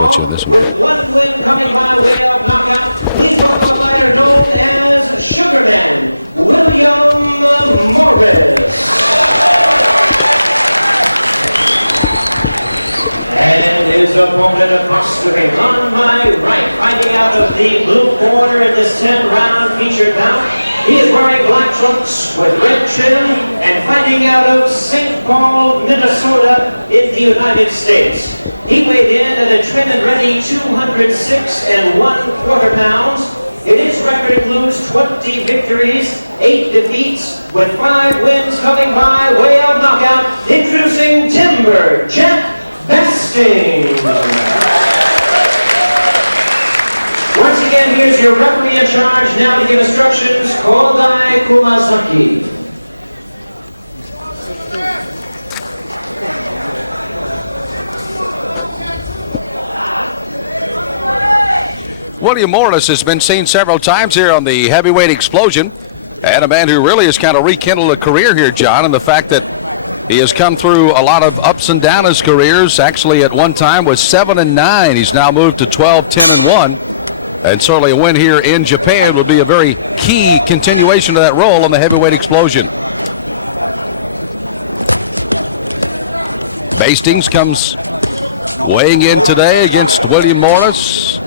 what you on this one. William Morris has been seen several times here on the heavyweight explosion, and a man who really has kind of rekindled a career here, John, and the fact that he has come through a lot of ups and downs in his careers. Actually, at one time was 7-9. He's now moved to 12-10-1, and certainly a win here in Japan would be a very key continuation of that role on the heavyweight explosion. Basting comes weighing in today against William Morris.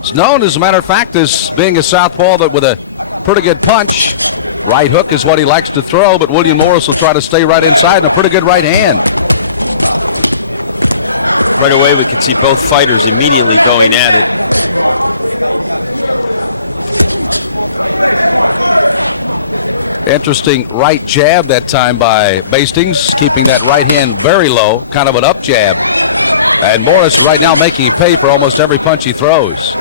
It's known, as a matter of fact, as being a southpaw that with a pretty good punch. Right hook is what he likes to throw, but William Morris will try to stay right inside and a pretty good right hand. Right away, we can see both fighters immediately going at it. Interesting right jab that time by Basting, keeping that right hand very low, kind of an up jab. And Morris right now making him pay for almost every punch he throws.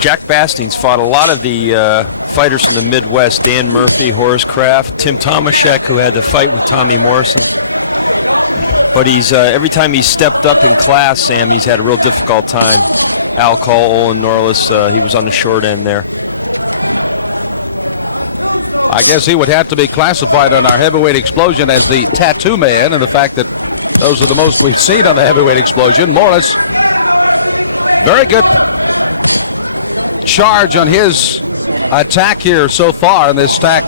Jack Basting's fought a lot of the fighters from the Midwest, Dan Murphy, Horace Kraft, Tim Tomaszek, who had the fight with Tommy Morrison. But he's every time he's stepped up in class, Sam, he's had a real difficult time. Al Cole, Olin Norlis, he was on the short end there. I guess he would have to be classified on our heavyweight explosion as the tattoo man, and the fact that those are the most we've seen on the heavyweight explosion. Morris, very good charge on his attack here so far in this stack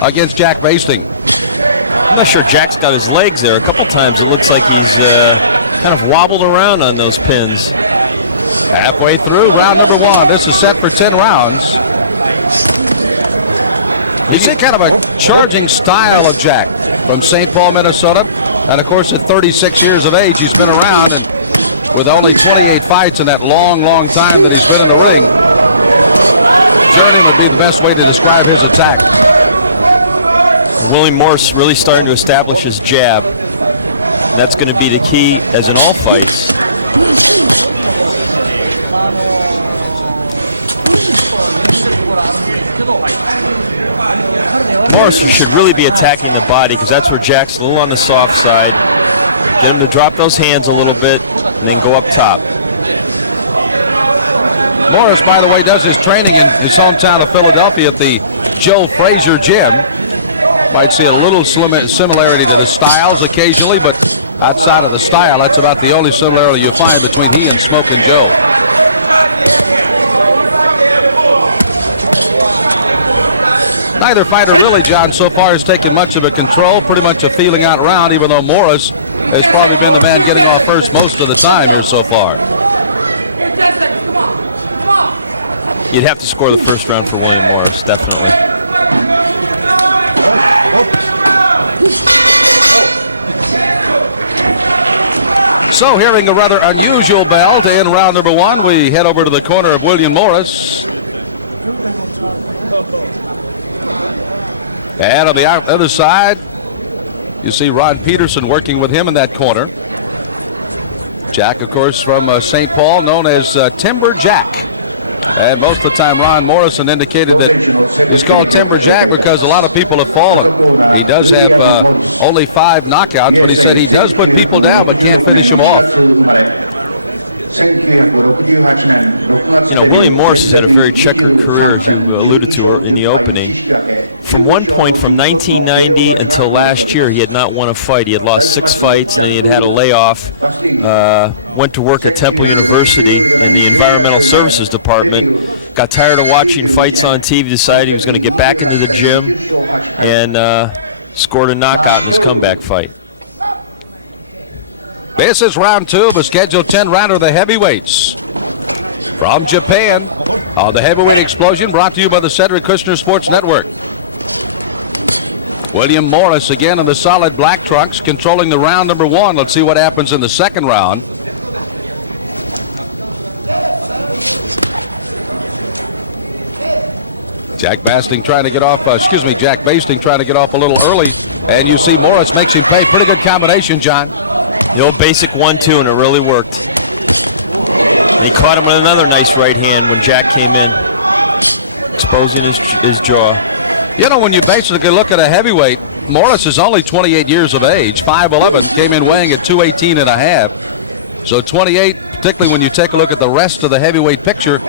against Jack Basting. I'm not sure Jack's got his legs there. A couple times it looks like he's kind of wobbled around on those pins. Halfway through round number one. This is set for 10 rounds. You see kind of a charging style of Jack from St. Paul, Minnesota. And, of course, at 36 years of age, he's been around, and with only 28 fights in that long, long time that he's been in the ring, journey would be the best way to describe his attack. William Morris really starting to establish his jab. And that's going to be the key, as in all fights. Morris should really be attacking the body, because that's where Jack's a little on the soft side. Get him to drop those hands a little bit and then go up top. Morris, by the way, does his training in his hometown of Philadelphia at the Joe Frazier Gym. Might see a little similarity to the styles occasionally, but outside of the style, that's about the only similarity you'll find between he and Smokin' Joe. Neither fighter really, John, so far has taken much of a control, pretty much a feeling out round, even though Morris has probably been the man getting off first most of the time here so far. You'd have to score the first round for William Morris, definitely. So, hearing a rather unusual bell to end round number one, we head over to the corner of William Morris. And on the other side, you see Ron Peterson working with him in that corner. Jack, of course, from St. Paul, known as Timber Jack. And most of the time, Ron Morrison indicated that he's called Timber Jack because a lot of people have fallen. He does have only 5 knockouts, but he said he does put people down but can't finish them off. You know, William Morris has had a very checkered career, as you alluded to in the opening. from one point from 1990 until last year, he had not won a fight. He had lost 6 fights, and then he had a layoff. Went to work at Temple University in the Environmental Services Department. Got tired of watching fights on TV, decided he was going to get back into the gym, and scored a knockout in his comeback fight. This is round 2 of a scheduled 10-rounder of the heavyweights. From Japan, on the Heavyweight Explosion, brought to you by the Cedric Kushner Sports Network. William Morris again in the solid black trunks, controlling the round number 1. Let's see what happens in the second round. Jack Basting trying to get off, Jack Basting trying to get off a little early. And you see Morris makes him pay. Pretty good combination, John. The old basic 1-2, and it really worked. And he caught him with another nice right hand when Jack came in, exposing his jaw. You know, when you basically look at a heavyweight, Morris is only 28 years of age, 5'11", came in weighing at 218 and a half. So 28, particularly when you take a look at the rest of the heavyweight picture,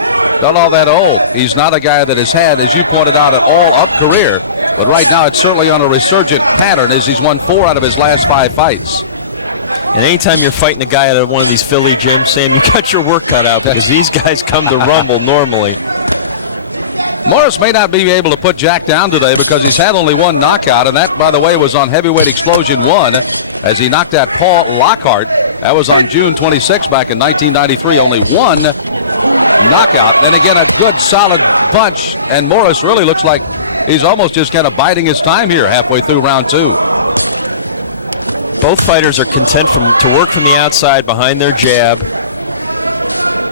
not all that old. He's not a guy that has had, as you pointed out, an all-up career. But right now it's certainly on a resurgent pattern as he's won 4 out of his last 5 fights. And anytime you're fighting a guy out of one of these Philly gyms, Sam, you got your work cut out because these guys come to rumble normally. Morris may not be able to put Jack down today because he's had only 1 knockout, and that, by the way, was on Heavyweight Explosion 1 as he knocked out Paul Lockhart. That was on June 26 back in 1993. Only 1 knockout. Then again, a good, solid punch, and Morris really looks like he's almost just kind of biding his time here halfway through round 2. Both fighters are content to work from the outside behind their jab.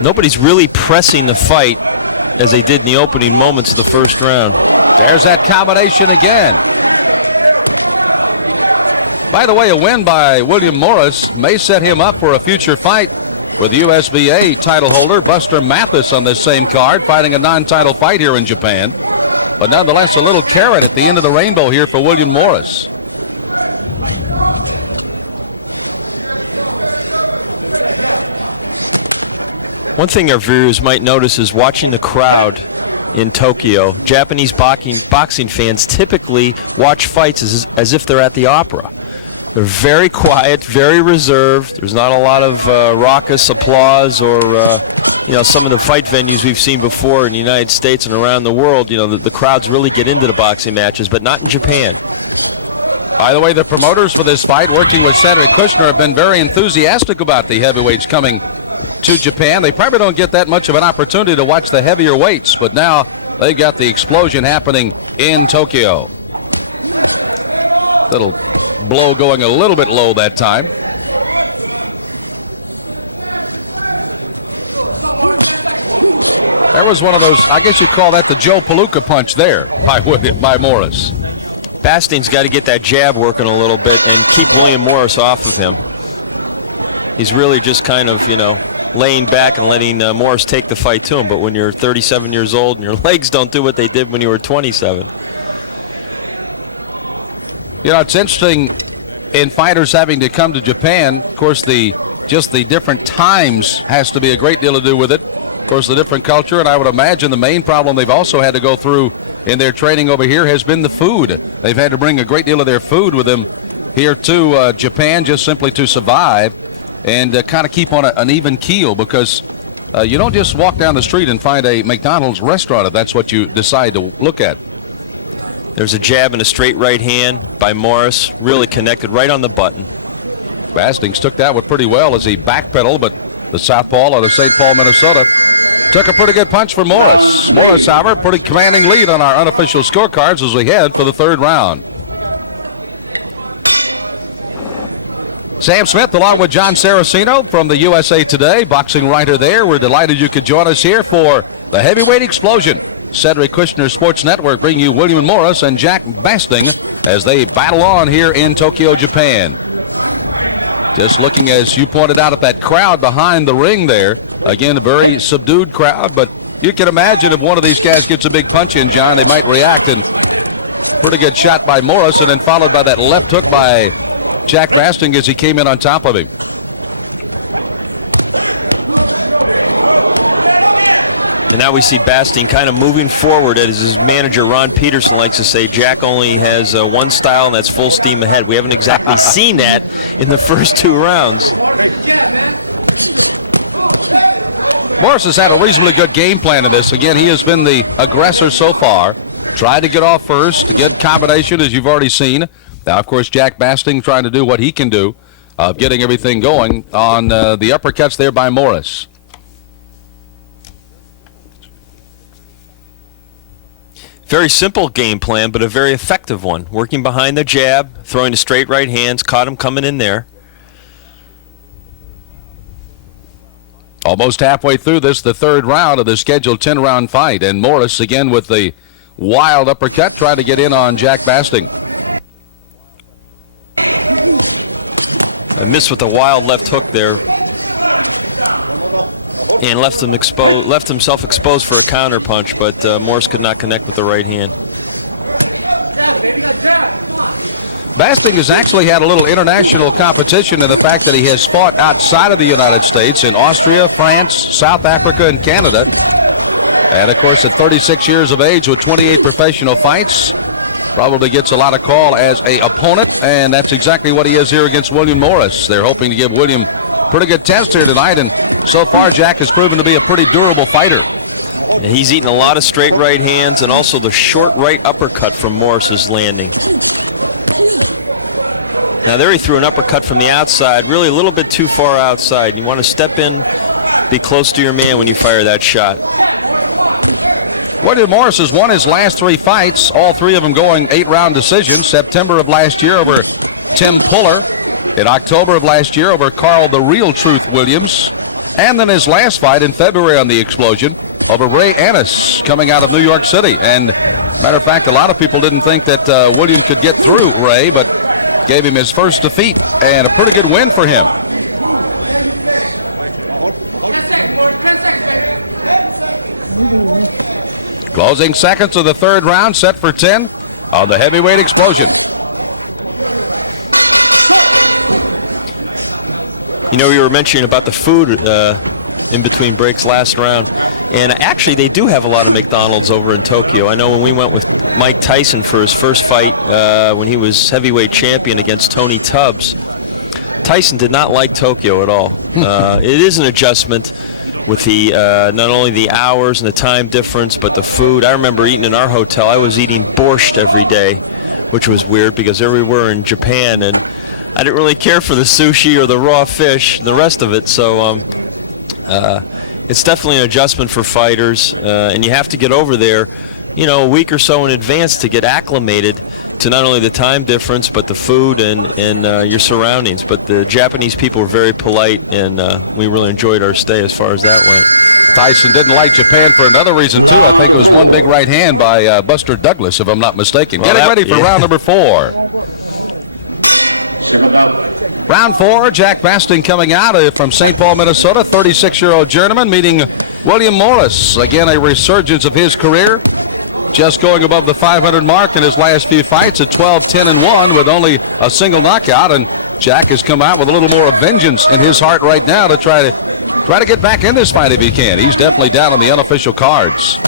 Nobody's really pressing the fight as they did in the opening moments of the first round. There's that combination again. By the way, a win by William Morris may set him up for a future fight with USBA title holder Buster Mathis on this same card, fighting a non-title fight here in Japan. But nonetheless, a little carrot at the end of the rainbow here for William Morris. One thing our viewers might notice is watching the crowd in Tokyo. Japanese boxing fans typically watch fights as if they're at the opera. They're very quiet, very reserved. There's not a lot of raucous applause or, some of the fight venues we've seen before in the United States and around the world. You know, the crowds really get into the boxing matches, but not in Japan. By the way, the promoters for this fight, working with Cedric Kushner, have been very enthusiastic about the heavyweights coming to Japan. They probably don't get that much of an opportunity to watch the heavier weights, but now they've got the explosion happening in Tokyo. Little blow going a little bit low that time. There was one of those, I guess you'd call that the Joe Palooka punch there by Morris. Basting's got to get that jab working a little bit and keep William Morris off of him. He's really just kind of, laying back and letting Morris take the fight to him. But when you're 37 years old and your legs don't do what they did when you were 27. It's interesting in fighters having to come to Japan. Of course, just the different times has to be a great deal to do with it. Of course, the different culture, and I would imagine the main problem they've also had to go through in their training over here has been the food. They've had to bring a great deal of their food with them here to Japan just simply to survive and kind of keep on an even keel, because you don't just walk down the street and find a McDonald's restaurant if that's what you decide to look at. There's a jab and a straight right hand by Morris, really connected right on the button. Bastings took that one pretty well as he backpedaled, but the southpaw out of St. Paul, Minnesota, took a pretty good punch for Morris. Morris, however, pretty commanding lead on our unofficial scorecards as we head for the third round. Sam Smith along with John Saraceno from the USA Today, boxing writer there. We're delighted you could join us here for the Heavyweight Explosion. Cedric Kushner Sports Network bringing you William Morris and Jack Basting as they battle on here in Tokyo, Japan. Just looking, as you pointed out, at that crowd behind the ring there. Again, a very subdued crowd, but you can imagine if one of these guys gets a big punch in, John, they might react. And pretty good shot by Morris, and then followed by that left hook by Jack Basting as he came in on top of him. And now we see Basting kind of moving forward, as his manager, Ron Peterson, likes to say. Jack only has one style, and that's full steam ahead. We haven't exactly seen that in the first 2 rounds. Morris has had a reasonably good game plan in this. Again, he has been the aggressor so far. Tried to get off first, a good combination, as you've already seen. Now, of course, Jack Basting trying to do what he can do, getting everything going on the uppercuts there by Morris. Very simple game plan, but a very effective one. Working behind the jab, throwing the straight right hands, caught him coming in there. Almost halfway through this, the 3rd round of the scheduled 10-round fight. And Morris again with the wild uppercut, trying to get in on Jack Basting. A miss with a wild left hook there. And left himself exposed for a counter punch, but Morris could not connect with the right hand. Basting has actually had a little international competition in the fact that he has fought outside of the United States in Austria, France, South Africa, and Canada. And, of course, at 36 years of age with 28 professional fights, probably gets a lot of call as a opponent, and that's exactly what he is here against William Morris. They're hoping to give William a pretty good test here tonight, and so far Jack has proven to be a pretty durable fighter. And he's eating a lot of straight right hands, and also the short right uppercut from Morris is landing. Now there he threw an uppercut from the outside, really a little bit too far outside. You want to step in, be close to your man when you fire that shot. William Morris has won his last 3 fights, all 3 of them going 8-round decisions. September of last year over Tim Puller. In October of last year over Carl the Real Truth Williams. And then his last fight in February on the Explosion over Ray Annis coming out of New York City. And matter of fact, a lot of people didn't think that William could get through Ray, but gave him his first defeat and a pretty good win for him. Closing seconds of the 3rd round, set for 10 on the Heavyweight Explosion. You know, you were mentioning about the food in between breaks last round. And actually, they do have a lot of McDonald's over in Tokyo. I know when we went with Mike Tyson for his first fight when he was heavyweight champion against Tony Tubbs, Tyson did not like Tokyo at all. It is an adjustment with the not only the hours and the time difference, but the food. I remember eating in our hotel. I was eating borscht every day, which was weird because there we were in Japan, and I didn't really care for the sushi or the raw fish, the rest of it. So it's definitely an adjustment for fighters, and you have to get over there, you know, a week or so in advance to get acclimated to not only the time difference, but the food and your surroundings. But the Japanese people were very polite, and we really enjoyed our stay as far as that went. Tyson didn't like Japan for another reason, too. I think it was one big right hand by Buster Douglas, if I'm not mistaken. Well, Getting ready for round number 4. Round 4, Jack Basting coming out from St. Paul, Minnesota, 36-year-old journeyman meeting William Morris. Again, a resurgence of his career, just going above the 500 mark in his last few fights at 12-10-1 with only a single knockout. And Jack has come out with a little more of vengeance in his heart right now to try to get back in this fight if he can. He's definitely down on the unofficial cards.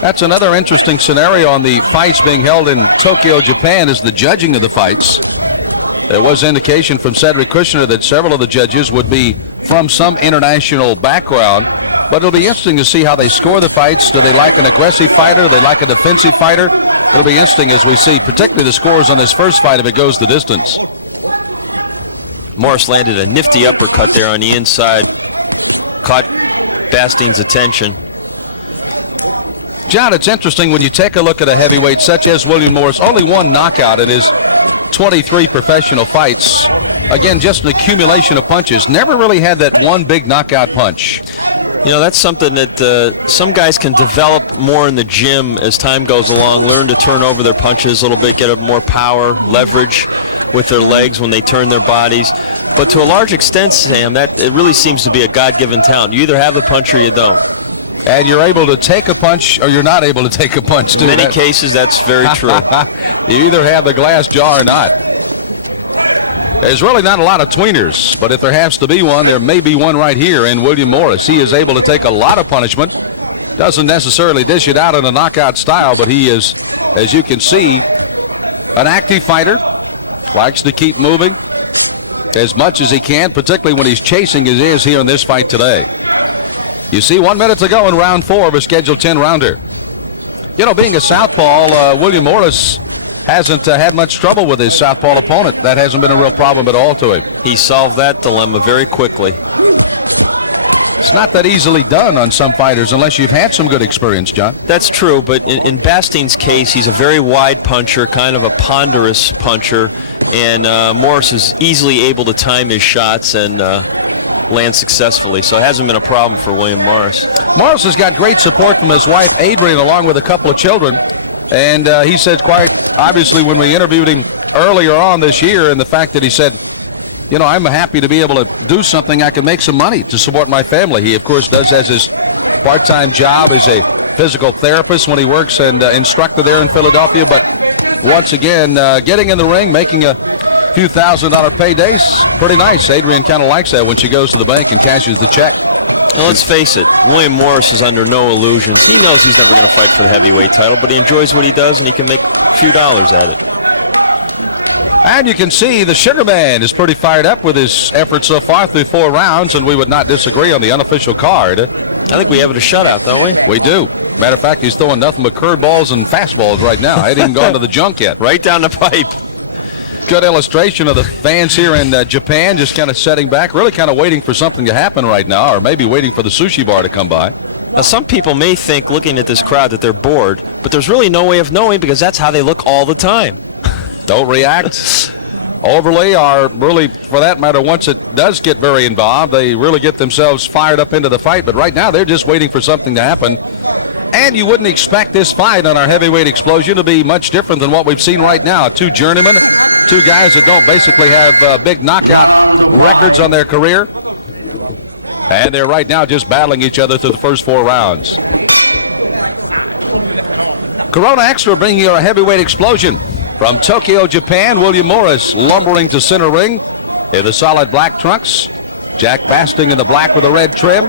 That's another interesting scenario on the fights being held in Tokyo, Japan, is the judging of the fights. There was indication from Cedric Kushner that several of the judges would be from some international background, but it'll be interesting to see how they score the fights. Do they like an aggressive fighter? Do they like a defensive fighter? It'll be interesting as we see, particularly the scores on this first fight if it goes the distance. Morris landed a nifty uppercut there on the inside, caught Basting's attention. John, it's interesting when you take a look at a heavyweight such as William Morris, only one knockout in his 23 professional fights. Again, just an accumulation of punches. Never really had that one big knockout punch. You know, that's something that some guys can develop more in the gym as time goes along, learn to turn over their punches a little bit, get more power, leverage with their legs when they turn their bodies. But to a large extent, Sam, that it really seems to be a God-given talent. You either have the punch or you don't. And you're able to take a punch or you're not able to take a punch, too. In many cases, that's very true. You either have the glass jaw or not. There's really not a lot of tweeners, but if there has to be one, there may be one right here in William Morris. He is able to take a lot of punishment. Doesn't necessarily dish it out in a knockout style, but he is, as you can see, an active fighter. Likes to keep moving as much as he can, particularly when he's chasing as he is here in this fight today. You see 1 minute to go in round 4 of a scheduled 10-rounder. You know, being a southpaw, William Morris hasn't had much trouble with his southpaw opponent. That hasn't been a real problem at all to him. He solved that dilemma very quickly. It's not that easily done on some fighters unless you've had some good experience, John. That's true, but in Basting's case, he's a very wide puncher, kind of a ponderous puncher, and Morris is easily able to time his shots and land successfully, so it hasn't been a problem for William Morris. Morris has got great support from his wife, Adrian, along with a couple of children, and he says quite obviously when we interviewed him earlier on this year, and the fact that he said, you know, I'm happy to be able to do something I can make some money to support my family. He, of course, does as his part-time job as a physical therapist when he works and instructor there in Philadelphia. But once again, getting in the ring, making a few $1,000 paydays, pretty nice. Adrian kind of likes that when she goes to the bank and cashes the check. And let's face it, William Morris is under no illusions. He knows he's never going to fight for the heavyweight title, but he enjoys what he does, and he can make a few dollars at it. And you can see the Sugar Man is pretty fired up with his efforts so far through 4 rounds, and we would not disagree on the unofficial card. I think we have it a shutout, don't we? We do. Matter of fact, he's throwing nothing but curveballs and fastballs right now. I hadn't even gone to the junk yet. Right down the pipe. Good illustration of the fans here in Japan just kind of setting back, really kind of waiting for something to happen right now, or maybe waiting for the sushi bar to come by. Now, some people may think, looking at this crowd, that they're bored, but there's really no way of knowing because that's how they look all the time. Don't react overly, or really, for that matter, once it does get very involved, they really get themselves fired up into the fight. But right now, they're just waiting for something to happen. And you wouldn't expect this fight on our heavyweight explosion to be much different than what we've seen right now. 2 journeymen, 2 guys that don't basically have big knockout records on their career. And they're right now just battling each other through the first 4 rounds. Corona Extra bringing you a heavyweight explosion. From Tokyo, Japan, William Morris lumbering to center ring in the solid black trunks. Jack Basting in the black with the red trim.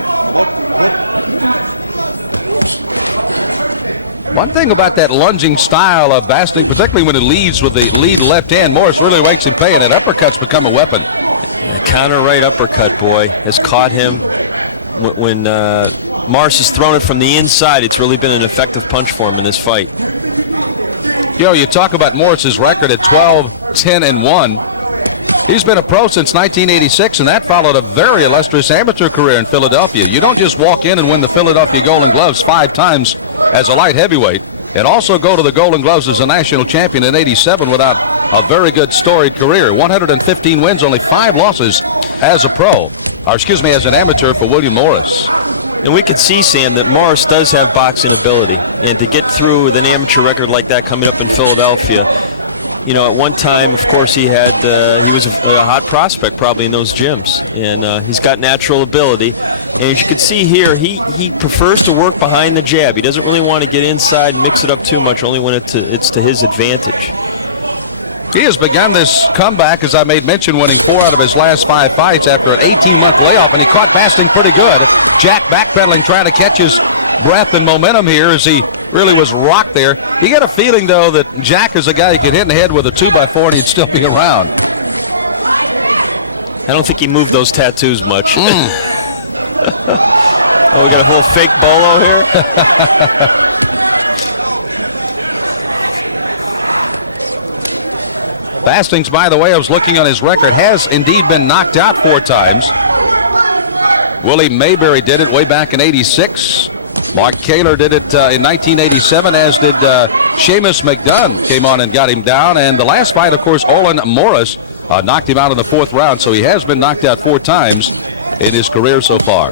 One thing about that lunging style of Basting, particularly when it leads with the lead left hand, Morris really makes him pay, and that uppercut's become a weapon. A counter right uppercut, boy, has caught him. When Morris has thrown it from the inside, it's really been an effective punch for him in this fight. You know, you talk about Morris's record at 12-10-1. He's been a pro since 1986, and that followed a very illustrious amateur career in Philadelphia. You don't just walk in and win the Philadelphia Golden Gloves 5 times as a light heavyweight and also go to the Golden Gloves as a national champion in 87 without a very good storied career. 115 wins, only 5 losses as a pro, or excuse me, as an amateur for William Morris. And we could see, Sam, that Morris does have boxing ability. And to get through with an amateur record like that coming up in Philadelphia, you know, at one time, of course, he was a hot prospect probably in those gyms. And he's got natural ability. And as you can see here, he prefers to work behind the jab. He doesn't really want to get inside and mix it up too much, only when it's to his advantage. He has begun this comeback, as I made mention, winning 4 out of his last 5 fights after an 18-month layoff, and he caught Basting pretty good. Jack backpedaling, trying to catch his breath and momentum here as he really was rocked there. You get a feeling, though, that Jack is a guy you could hit in the head with a 2x4 and he'd still be around. I don't think he moved those tattoos much. Oh, we got a little fake bolo here? Bastings, by the way, I was looking on his record, has indeed been knocked out 4 times. Willie Mayberry did it way back in 86. Mark Kaler did it in 1987, as did Seamus McDunn came on and got him down. And the last fight, of course, Orlin Morris knocked him out in the 4th round. So he has been knocked out 4 times in his career so far.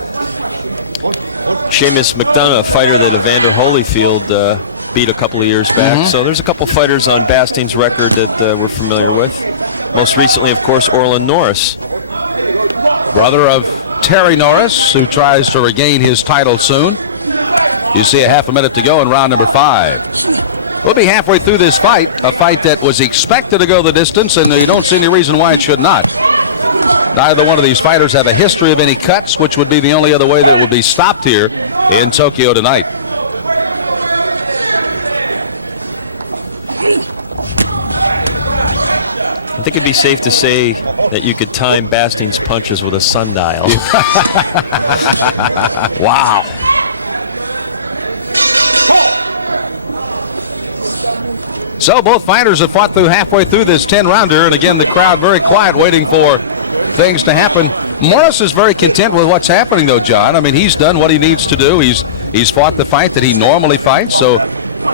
Seamus McDunn, a fighter that Evander Holyfield beat a couple of years back. So there's a couple fighters on Basting's record that we're familiar with. Most recently, of course, Orlin Norris. Brother of Terry Norris, who tries to regain his title soon. You see a half a minute to go in round number 5. We'll be halfway through this fight, a fight that was expected to go the distance, and you don't see any reason why it should not. Neither one of these fighters have a history of any cuts, which would be the only other way that would be stopped here in Tokyo tonight. I think it'd be safe to say that you could time Basting's punches with a sundial. Wow. So both fighters have fought through halfway through this 10-rounder, and again, the crowd very quiet, waiting for things to happen. Morris is very content with what's happening, though, John. I mean, he's done what he needs to do. He's fought the fight that he normally fights, so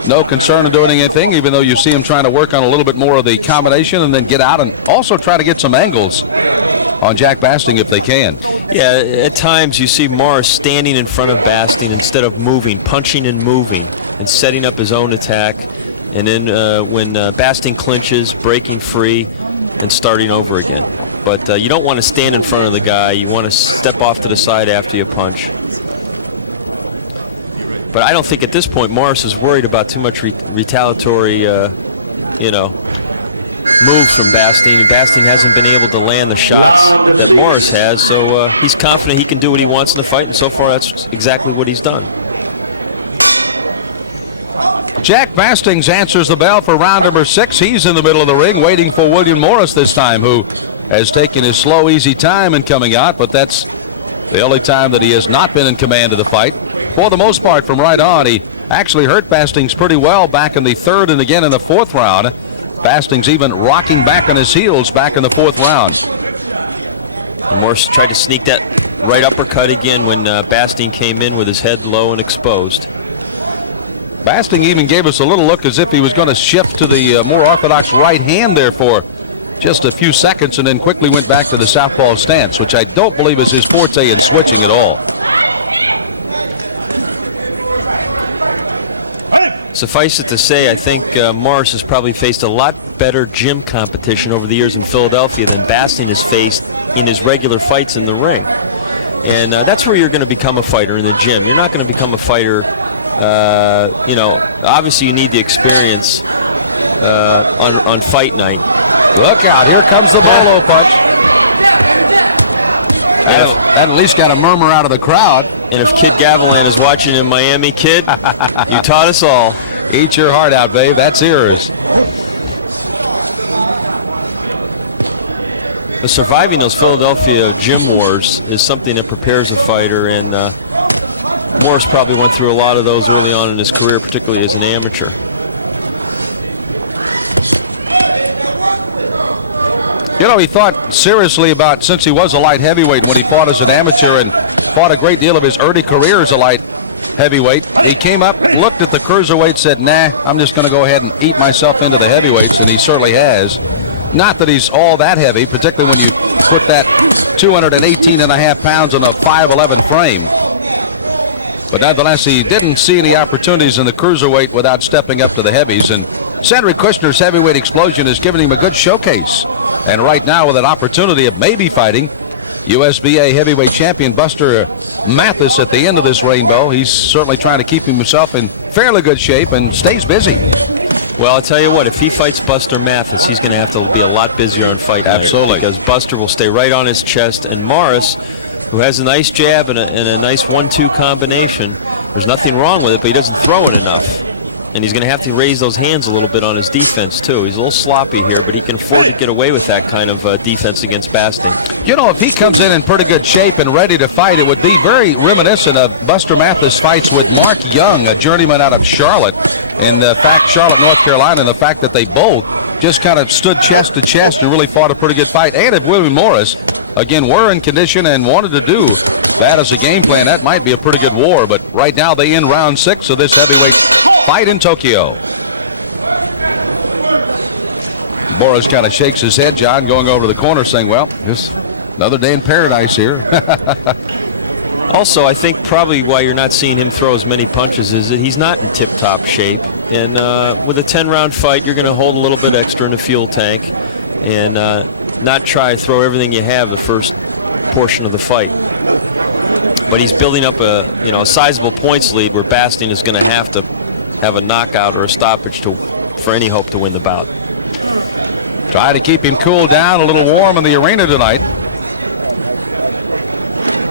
no concern in doing anything, even though you see him trying to work on a little bit more of the combination and then get out and also try to get some angles on Jack Basting if they can. Yeah, at times you see Morris standing in front of Basting instead of moving, punching and moving, and setting up his own attack. And then when Basting clinches, breaking free and starting over again. But you don't want to stand in front of the guy. You want to step off to the side after you punch. But I don't think at this point Morris is worried about too much retaliatory, moves from Basting. Basting hasn't been able to land the shots that Morris has, so he's confident he can do what he wants in the fight, and so far that's exactly what he's done. Jack Bastings answers the bell for round number 6. He's in the middle of the ring waiting for William Morris this time, who has taken his slow, easy time in coming out, but that's the only time that he has not been in command of the fight. For the most part, from right on, he actually hurt Bastings pretty well back in the 3rd and again in the 4th round. Bastings even rocking back on his heels back in the 4th round. And Morris tried to sneak that right uppercut again when Basting came in with his head low and exposed. Basting even gave us a little look as if he was going to shift to the more orthodox right hand there for just a few seconds and then quickly went back to the southpaw stance, which I don't believe is his forte in switching at all. Suffice it to say, I think Morris has probably faced a lot better gym competition over the years in Philadelphia than Basting has faced in his regular fights in the ring. And that's where you're going to become a fighter, in the gym. You're not going to become a fighter. Obviously you need the experience on fight night. Look out, here comes the bolo punch. That at least got a murmur out of the crowd. And if Kid Gavilan is watching in Miami, Kid, you taught us all. Eat your heart out, babe. That's yours. The surviving those Philadelphia gym wars is something that prepares a fighter, and Morris probably went through a lot of those early on in his career, particularly as an amateur. You know, he thought seriously about, since he was a light heavyweight when he fought as an amateur and fought a great deal of his early career as a light heavyweight. He came up, looked at the cruiserweight, said, nah, I'm just going to go ahead and eat myself into the heavyweights, and he certainly has. Not that he's all that heavy, particularly when you put that 218.5 pounds on a 5'11 frame. But nonetheless, he didn't see any opportunities in the cruiserweight without stepping up to the heavies. And Cedric Kushner's heavyweight explosion has given him a good showcase. And right now, with an opportunity of maybe fighting USBA heavyweight champion Buster Mathis at the end of this rainbow, he's certainly trying to keep himself in fairly good shape and stays busy. Well, I'll tell you what, if he fights Buster Mathis, he's going to have to be a lot busier on fight night. Absolutely. Because Buster will stay right on his chest, and Morris, who has a nice jab and a nice 1-2 combination, there's nothing wrong with it, but he doesn't throw it enough. And he's going to have to raise those hands a little bit on his defense, too. He's a little sloppy here, but he can afford to get away with that kind of defense against Basting. You know, if he comes in pretty good shape and ready to fight, it would be very reminiscent of Buster Mathis' fights with Mark Young, a journeyman out of Charlotte. In the fact, Charlotte, North Carolina, and the fact that they both just kind of stood chest to chest and really fought a pretty good fight. And if William Morris, again, were in condition and wanted to do that as a game plan, that might be a pretty good war. But right now they end round 6 of this heavyweight fight in Tokyo. Morris kind of shakes his head, John, going over to the corner saying, well, just another day in paradise here. Also, I think probably why you're not seeing him throw as many punches is that he's not in tip-top shape. And with a 10-round fight, you're going to hold a little bit extra in the fuel tank and not try to throw everything you have the first portion of the fight. But he's building up a sizable points lead where Basting is going to have to have a knockout or a stoppage for any hope to win the bout. Try to keep him cooled down, a little warm in the arena tonight.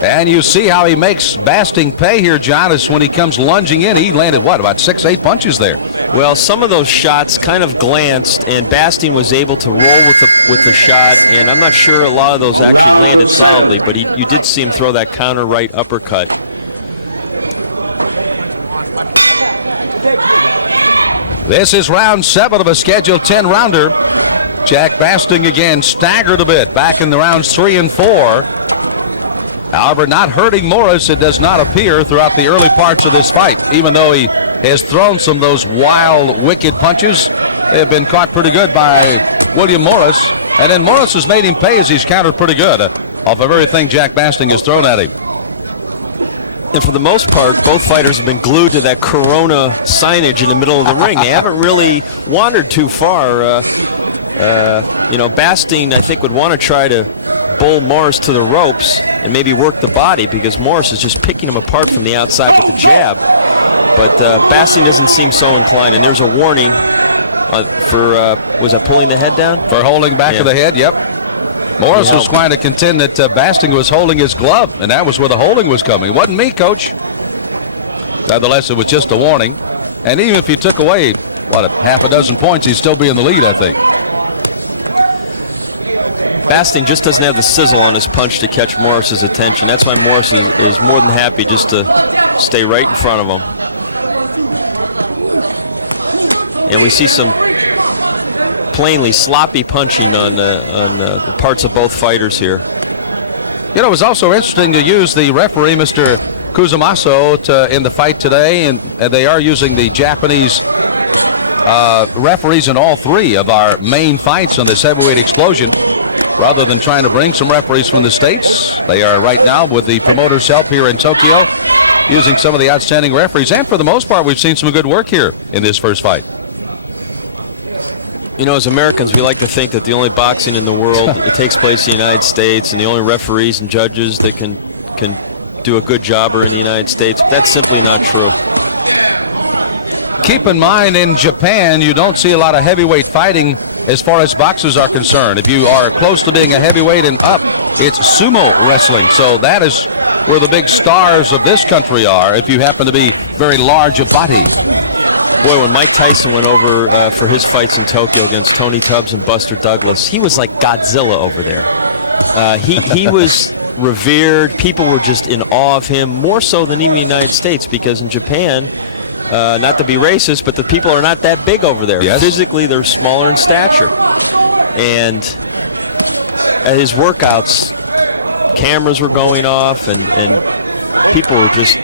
And you see how he makes Basting pay here, John, is when he comes lunging in. He landed, what, about 6-8 punches there? Well, some of those shots kind of glanced, and Basting was able to roll with the shot, and I'm not sure a lot of those actually landed solidly, but you did see him throw that counter right uppercut. This is round 7 of a scheduled 10-rounder. Jack Basting again staggered a bit back in the rounds 3 and 4. However, not hurting Morris, it does not appear, throughout the early parts of this fight. Even though he has thrown some of those wild, wicked punches, they have been caught pretty good by William Morris. And then Morris has made him pay as he's countered pretty good off of everything Jack Basting has thrown at him. And for the most part, both fighters have been glued to that Corona signage in the middle of the ring. They haven't really wandered too far. Basting, I think, would want to try to bull Morris to the ropes and maybe work the body, because Morris is just picking him apart from the outside with the jab. But Basting doesn't seem so inclined, and there's a warning for, was that pulling the head down? For holding back of the head, yep. Morris was trying to contend that Basting was holding his glove, and that was where the holding was coming. It wasn't me, Coach. Nevertheless, it was just a warning. And even if he took away, half a dozen points, he'd still be in the lead, I think. Basting just doesn't have the sizzle on his punch to catch Morris's attention. That's why Morris is more than happy just to stay right in front of him. And we see some plainly sloppy punching on the parts of both fighters here. You know, it was also interesting to use the referee, Mr. Kuzumaso, in the fight today, and they are using the Japanese referees in all 3 of our main fights on this heavyweight explosion. Rather than trying to bring some referees from the States, they are right now, with the promoter's help here in Tokyo, using some of the outstanding referees. And for the most part, we've seen some good work here in this first fight. You know, as Americans, we like to think that the only boxing in the world it takes place in the United States, and the only referees and judges that can do a good job are in the United States. But that's simply not true. Keep in mind, in Japan, you don't see a lot of heavyweight fighting as far as boxers are concerned. If you are close to being a heavyweight and up, it's sumo wrestling. So that is where the big stars of this country are, if you happen to be very large of body. Boy, when Mike Tyson went over for his fights in Tokyo against Tony Tubbs and Buster Douglas, he was like Godzilla over there. He was revered. People were just in awe of him, more so than even the United States, because in Japan, not to be racist, but the people are not that big over there. Yes. Physically, they're smaller in stature. And at his workouts, cameras were going off, and people were just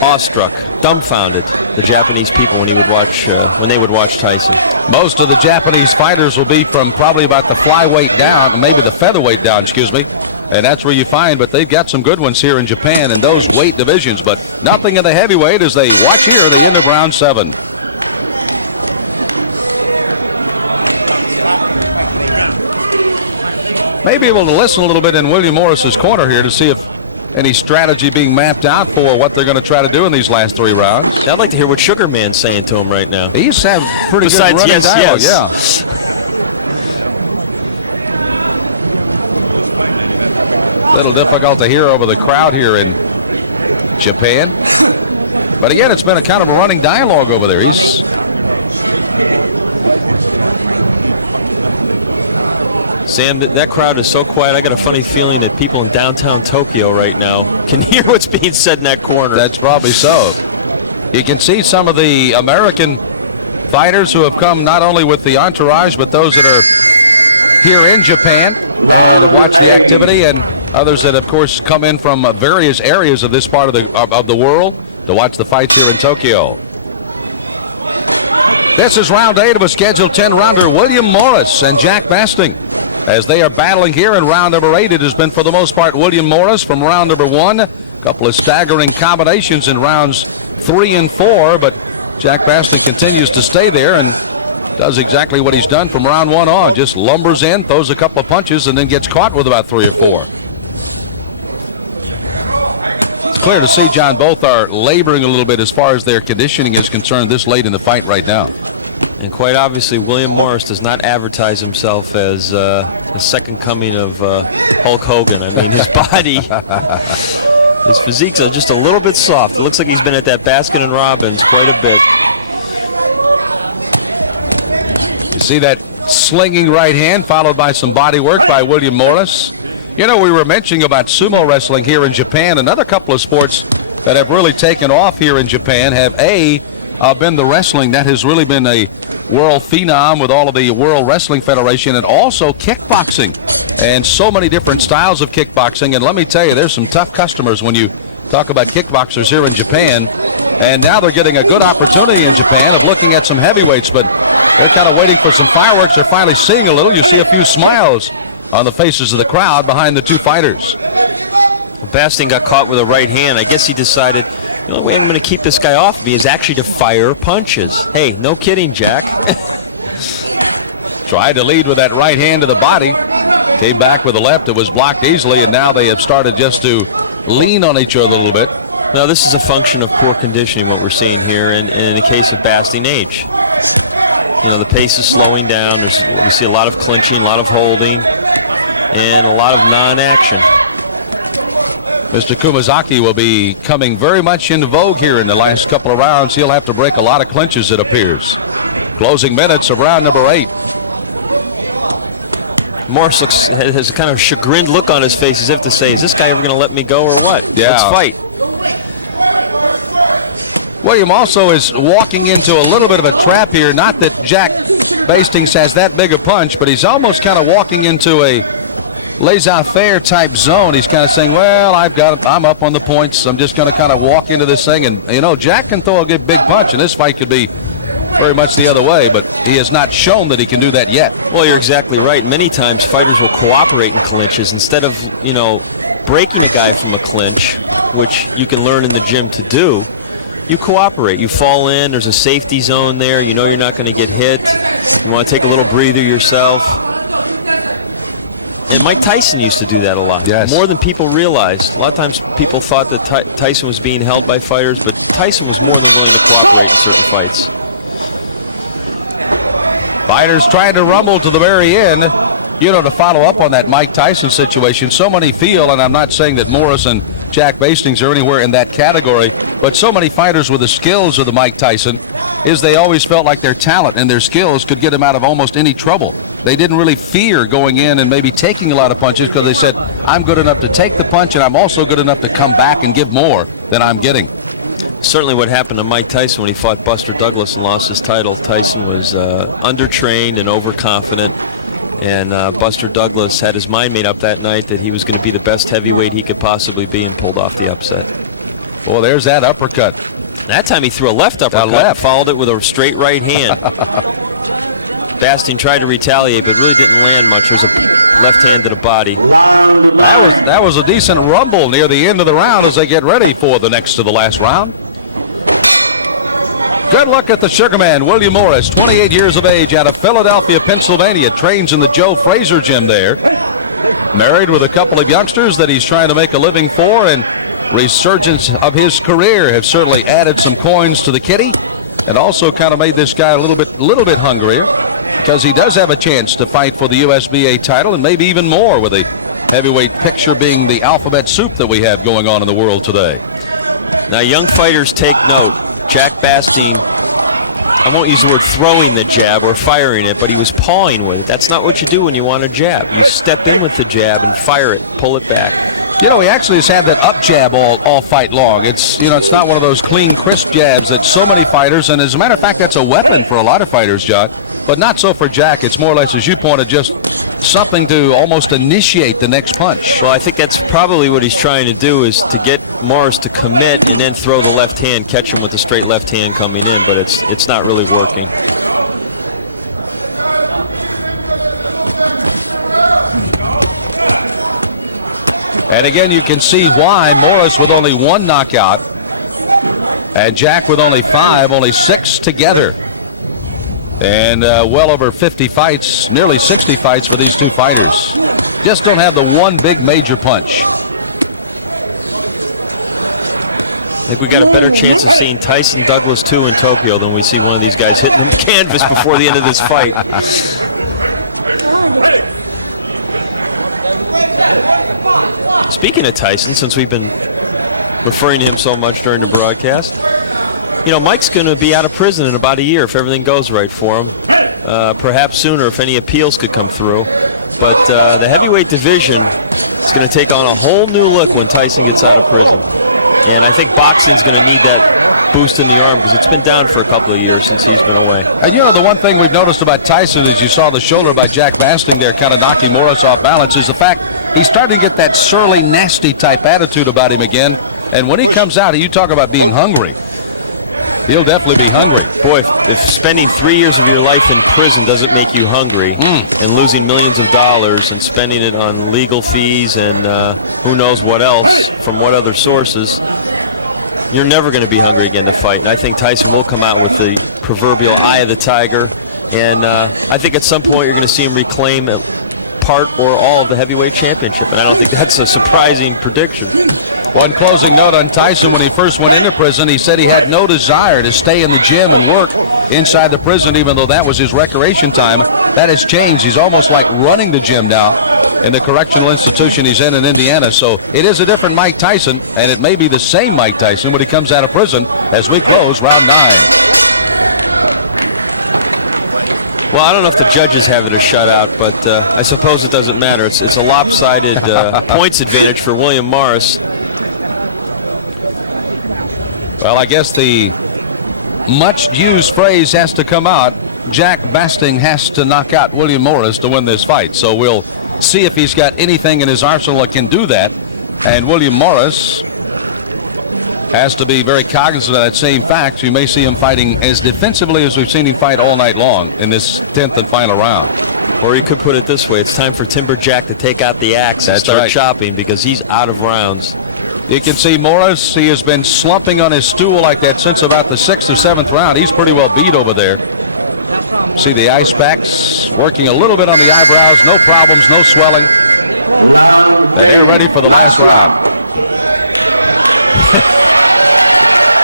awestruck, dumbfounded, the Japanese people, when they would watch Tyson. Most of the Japanese fighters will be from probably about the flyweight down, maybe the featherweight down, excuse me. And that's where you find, but they've got some good ones here in Japan in those weight divisions, but nothing in the heavyweight as they watch here the end of round 7. Maybe able to listen a little bit in William Morris's corner here to see if any strategy being mapped out for what they're going to try to do in these last 3 rounds. I'd like to hear what Sugar Man's saying to him right now. He's had pretty good running dialogue, yeah. Little difficult to hear over the crowd here in Japan. But again, it's been a kind of a running dialogue over there. Sam, that crowd is so quiet. I got a funny feeling that people in downtown Tokyo right now can hear what's being said in that corner. That's probably so. You can see some of the American fighters who have come not only with the entourage, but those that are here in Japan and have watched the activity, and others that, of course, come in from various areas of this part of the world to watch the fights here in Tokyo. This is round 8 of a scheduled 10-rounder. William Morris and Jack Basting, as they are battling here in round number 8. It has been, for the most part, William Morris from round number 1. A couple of staggering combinations in rounds 3 and 4, but Jack Basting continues to stay there and does exactly what he's done from round 1 on. Just lumbers in, throws a couple of punches, and then gets caught with about 3 or 4. clear to see, John, both are laboring a little bit as far as their conditioning is concerned this late in the fight right now. And quite obviously, William Morris does not advertise himself as the second coming of Hulk Hogan. I mean, his body, his physique's just a little bit soft. It looks like he's been at that Baskin and Robbins quite a bit. You see that slinging right hand followed by some body work by William Morris. You know, we were mentioning about sumo wrestling here in Japan. Another couple of sports that have really taken off here in Japan have been the wrestling. That has really been a world phenom with all of the World Wrestling Federation, and also kickboxing, and so many different styles of kickboxing. And let me tell you, there's some tough customers when you talk about kickboxers here in Japan. And now they're getting a good opportunity in Japan of looking at some heavyweights, but they're kind of waiting for some fireworks. They're finally seeing a little. You see a few smiles on the faces of the crowd behind the two fighters. Well, Basting got caught with a right hand. I guess he decided the only way I'm going to keep this guy off me is actually to fire punches. Hey, no kidding, Jack. Tried to lead with that right hand to the body. Came back with the left. It was blocked easily, and now they have started just to lean on each other a little bit. Now, this is a function of poor conditioning, what we're seeing here, and in the case of Basting H. You know, the pace is slowing down. We see a lot of clinching, a lot of holding, and a lot of non-action. Mr. Kumazaki will be coming very much into vogue here in the last couple of rounds. He'll have to break a lot of clinches, it appears. Closing minutes of round number 8. Morris has a kind of chagrined look on his face as if to say, is this guy ever going to let me go or what? Yeah. Let's fight. William also is walking into a little bit of a trap here. Not that Jack Bastings has that big a punch, but he's almost kind of walking into a laissez-faire type zone. He's kind of saying, well, I'm up on the points. I'm just going to kind of walk into this thing. And, you know, Jack can throw a good big punch, and this fight could be very much the other way, but he has not shown that he can do that yet. Well, you're exactly right. Many times fighters will cooperate in clinches instead of, you know, breaking a guy from a clinch, which you can learn in the gym to do. You cooperate. You fall in. There's a safety zone there. You know you're not going to get hit. You want to take a little breather yourself. And Mike Tyson used to do that a lot. Yes. More than people realized. A lot of times people thought that Tyson was being held by fighters, but Tyson was more than willing to cooperate in certain fights. Fighters trying to rumble to the very end. You know, to follow up on that Mike Tyson situation, so many feel, and I'm not saying that Morris and Jack Bastings are anywhere in that category, but so many fighters with the skills of the Mike Tyson is they always felt like their talent and their skills could get them out of almost any trouble. They didn't really fear going in and maybe taking a lot of punches because they said, I'm good enough to take the punch and I'm also good enough to come back and give more than I'm getting. Certainly what happened to Mike Tyson when he fought Buster Douglas and lost his title. Tyson was undertrained and overconfident. And Buster Douglas had his mind made up that night that he was going to be the best heavyweight he could possibly be and pulled off the upset. Well, there's that uppercut. That time he threw a left uppercut and followed it with a straight right hand. Basting tried to retaliate, but really didn't land much. There's a left hand to the body. That was a decent rumble near the end of the round as they get ready for the next to the last round. Good look at the Sugarman, William Morris, 28 years of age, out of Philadelphia, Pennsylvania. Trains in the Joe Frazier gym there. Married with a couple of youngsters that he's trying to make a living for, and resurgence of his career have certainly added some coins to the kitty, and also kind of made this guy a little bit hungrier, because he does have a chance to fight for the USBA title, and maybe even more with a heavyweight picture being the alphabet soup that we have going on in the world today. Now, young fighters take note. Jack Basting, I won't use the word throwing the jab or firing it, but he was pawing with it. That's not what you do when you want a jab. You step in with the jab and fire it, pull it back. You know, he actually has had that up jab all fight long. It's not one of those clean, crisp jabs that so many fighters, and as a matter of fact, that's a weapon for a lot of fighters, John, but not so for Jack. It's more or less, as you pointed, just something to almost initiate the next punch. Well, I think that's probably what he's trying to do, is to get Morris to commit and then throw the left hand, catch him with the straight left hand coming in, but it's not really working. And again, you can see why Morris with only one knockout and Jack with only 5, only 6 together. And well over 50 fights, nearly 60 fights for these two fighters. Just don't have the one big major punch. think we got a better chance of seeing Tyson Douglas 2 in Tokyo than we see one of these guys hitting the canvas before the end of this fight. Speaking of Tyson, since we've been referring to him so much during the broadcast, Mike's going to be out of prison in about a year if everything goes right for him. Perhaps sooner if any appeals could come through. But the heavyweight division is going to take on a whole new look when Tyson gets out of prison. And I think boxing's going to need that boost in the arm because it's been down for a couple of years since he's been away. And the one thing we've noticed about Tyson is you saw the shoulder by Jack Basting there kind of knocking Morris off balance is the fact he's starting to get that surly, nasty type attitude about him again. And when he comes out, you talk about being hungry. He'll definitely be hungry. Boy, if spending 3 years of your life in prison doesn't make you hungry and losing millions of dollars and spending it on legal fees and who knows what else from what other sources, you're never going to be hungry again to fight. And I think Tyson will come out with the proverbial eye of the tiger. And I think at some point you're going to see him reclaim part or all of the heavyweight championship. And I don't think that's a surprising prediction. One closing note on Tyson, when he first went into prison, he said he had no desire to stay in the gym and work inside the prison, even though that was his recreation time. That has changed. He's almost like running the gym now in the correctional institution he's in Indiana. So it is a different Mike Tyson, and it may be the same Mike Tyson when he comes out of prison as we close round 9. Well, I don't know if the judges have it a shutout, but I suppose it doesn't matter. It's a lopsided points advantage for William Morris. Well, I guess the much-used phrase has to come out. Jack Basting has to knock out William Morris to win this fight. So we'll see if he's got anything in his arsenal that can do that. And William Morris has to be very cognizant of that same fact. You may see him fighting as defensively as we've seen him fight all night long in this 10th and final round. Or you could put it this way. It's time for Timber Jack to take out the axe and start chopping because he's out of rounds. You can see Morris, he has been slumping on his stool like that since about the 6th or 7th round. He's pretty well beat over there. See the ice packs working a little bit on the eyebrows. No problems, no swelling. And they're ready for the last round.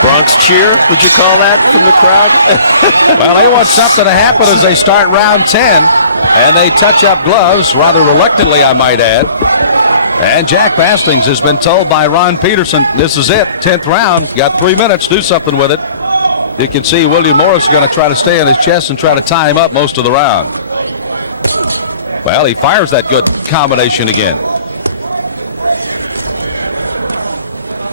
Bronx cheer, would you call that from the crowd? Well, they want something to happen as they start round 10. And they touch up gloves, rather reluctantly, I might add. And Jack Bastings has been told by Ron Peterson, this is it, 10th round. Got 3 minutes, do something with it. You can see William Morris is going to try to stay on his chest and try to tie him up most of the round. Well, he fires that good combination again.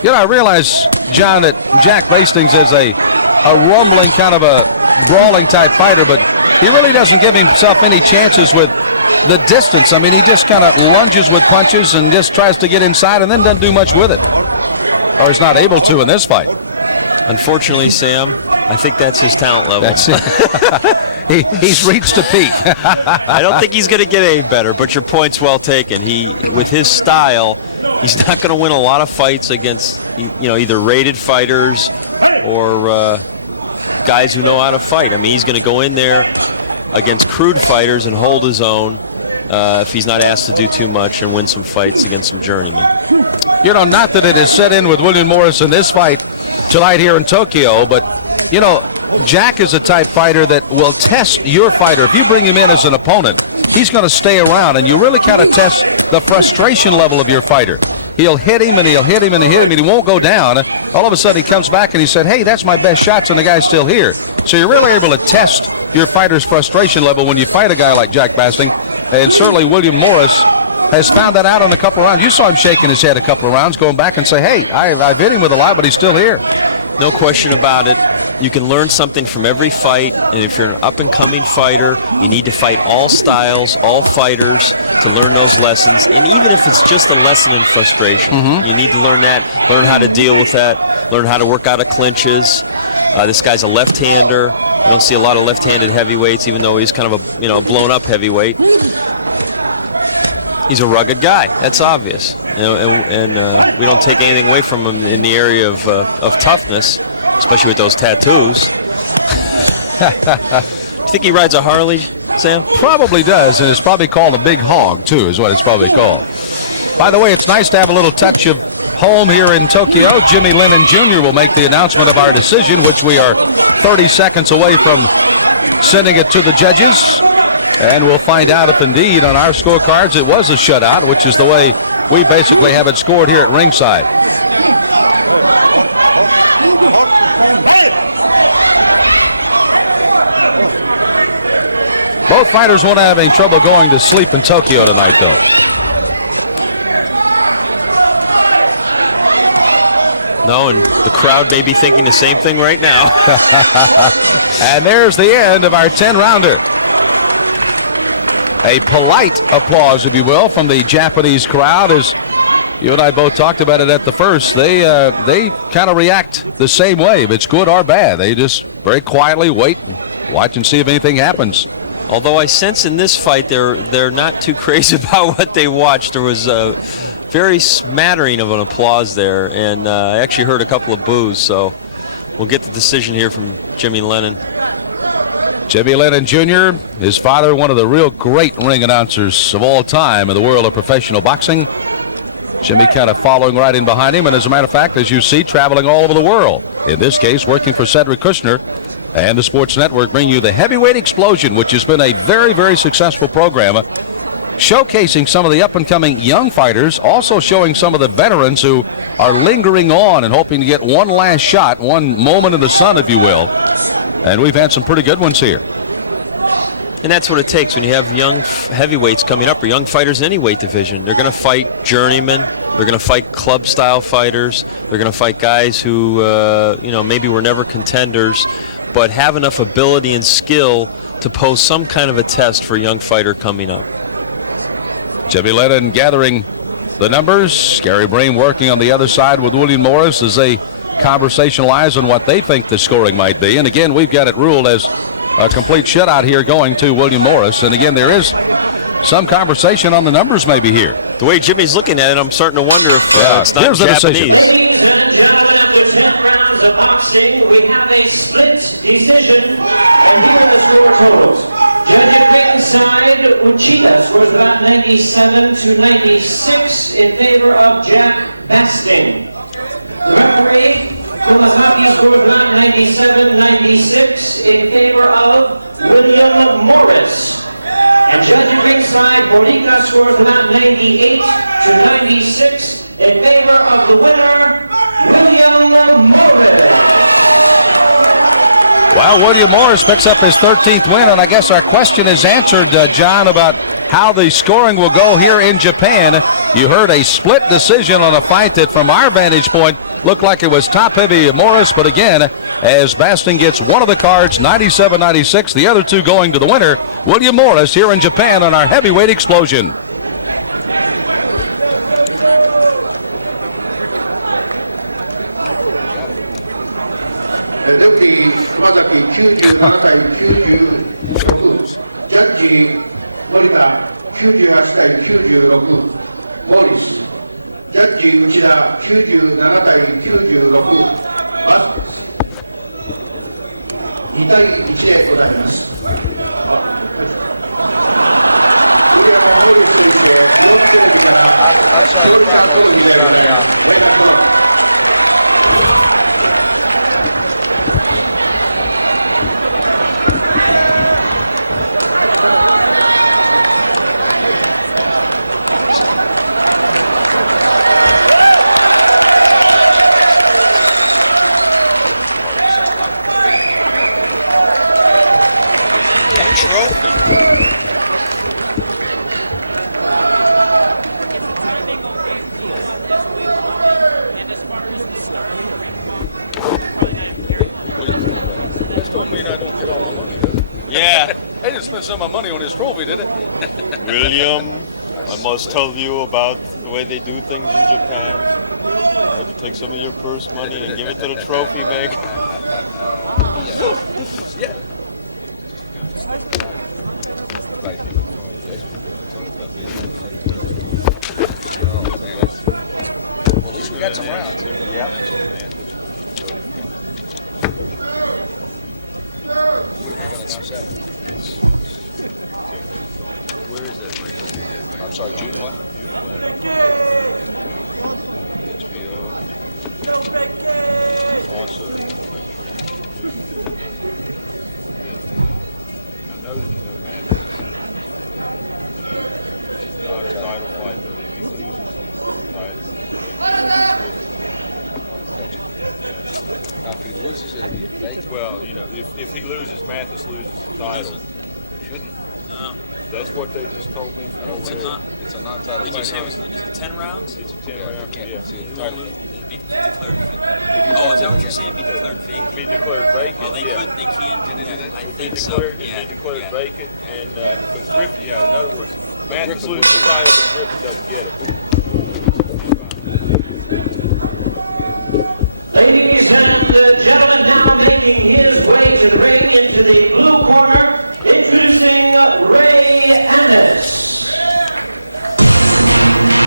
I realize, John, that Jack Bastings is a rumbling kind of a brawling type fighter, but he really doesn't give himself any chances with the distance. I mean, he just kind of lunges with punches and just tries to get inside and then doesn't do much with it. Or he's not able to in this fight. Unfortunately, Sam, I think that's his talent level. That's it. He's reached a peak. I don't think he's going to get any better, but your point's well taken. With his style, he's not going to win a lot of fights against either rated fighters or guys who know how to fight. I mean, he's going to go in there against crude fighters and hold his own if he's not asked to do too much and win some fights against some journeymen. Not that it is set in with William Morris in this fight tonight here in Tokyo, but, Jack is a type fighter that will test your fighter. If you bring him in as an opponent, he's going to stay around, and you really kind of test the frustration level of your fighter. He'll hit him, and he'll hit him, and he'll hit him, and he won't go down. All of a sudden, he comes back, and he said, hey, that's my best shots, and the guy's still here. So you're really able to test your fighter's frustration level when you fight a guy like Jack Basting, and certainly William Morris has found that out in a couple of rounds. You saw him shaking his head a couple of rounds, going back and say, hey, I've hit him with a lot, but he's still here. No question about it. You can learn something from every fight, and if you're an up-and-coming fighter, you need to fight all styles, all fighters, to learn those lessons. And even if it's just a lesson in frustration, you need to learn that, learn how to deal with that, learn how to work out of clinches. This guy's a left-hander. You don't see a lot of left-handed heavyweights, even though he's kind of a blown-up heavyweight. He's a rugged guy. That's obvious. And we don't take anything away from him in the area of toughness, especially with those tattoos. Do you think he rides a Harley, Sam? Probably does, and it's probably called a big hog, too, is what it's probably called. By the way, it's nice to have a little touch of home here in Tokyo. Jimmy Lennon Jr. will make the announcement of our decision, which we are 30 seconds away from sending it to the judges. And we'll find out if indeed on our scorecards it was a shutout, which is the way we basically have it scored here at ringside. Both fighters won't have any trouble going to sleep in Tokyo tonight, though. No, and the crowd may be thinking the same thing right now. And there's the end of our 10-rounder. A polite applause, if you will, from the Japanese crowd, as you and I both talked about it at the first. They kind of react the same way, if it's good or bad. They just very quietly wait and watch and see if anything happens. Although I sense in this fight they're not too crazy about what they watched. There was a very smattering of an applause there, and I actually heard a couple of boos. So we'll get the decision here from Jimmy Lennon. Jimmy Lennon Jr., his father, one of the real great ring announcers of all time in the world of professional boxing. Jimmy kind of following right in behind him, and as a matter of fact, as you see, traveling all over the world. In this case, working for Cedric Kushner and the Sports Network, bring you the Heavyweight Explosion, which has been a very, very successful program, showcasing some of the up-and-coming young fighters, also showing some of the veterans who are lingering on and hoping to get one last shot, one moment in the sun, if you will. And we've had some pretty good ones here. And that's what it takes when you have young heavyweights coming up, or young fighters in any weight division. They're going to fight journeymen. They're going to fight club-style fighters. They're going to fight guys who, maybe were never contenders, but have enough ability and skill to pose some kind of a test for a young fighter coming up. Jimmy Lennon gathering the numbers. Gary Breen working on the other side with William Morris as they conversationalize on what they think the scoring might be. And again, we've got it ruled as a complete shutout here going to William Morris. And again, there is some conversation on the numbers maybe here. The way Jimmy's looking at it, I'm starting to wonder if it's not here's Japanese. The decision. We have a split decision. Side, Uchida scores about 97 to 96 in favor of Jack Basting. The referee, Yamasaki, scores about 97-96 in favor of William Morris. And judging ringside, Morika scores about 98 to 96 in favor of the winner, William Morris. Well, William Morris picks up his 13th win, and I guess our question is answered, John, about how the scoring will go here in Japan. You heard a split decision on a fight that, from our vantage point, looked like it was top-heavy Morris, but again, as Basting gets one of the cards, 97-96, the other two going to the winner, William Morris, here in Japan on our Heavyweight Explosion. I'm sorry, the crowd noise is drowning out. That trophy. This don't mean I don't get all my money, does it? Yeah. I just spent some of my money on this trophy, did it? William, I must tell you about the way they do things in Japan. I had to take some of your purse money and give it to the trophy maker. Yeah. Right. Well, at least we got some rounds. Yeah. When are we going to announce that? Where is that? I'm sorry, June what? HBO. Also, make sure you knew that I know that you know Matthews. Not a title fight, but if he loses the title, they give Gotcha. Now, if he loses, it'll be vacant. well, you know, if he loses, Mathis loses the title. Shouldn't. No. That's what they just told me from over It's there. not. It's a non-title Did you fight. say it was? Is it 10 rounds? It's a 10 Yeah, round. can't. Yeah. It's a Who title. won't lose? It'd be declared. If you Oh, lose is that it, what you're yeah. saying? Be declared vacant? It'd be declared vacant. Well, they yeah. could. They can do Can they do that? I It'd be think so. declared, Yeah. it'd be declared yeah. vacant, and but Griffin, in other words, Mathis Griffin loses would the title, but Griffin doesn't get it.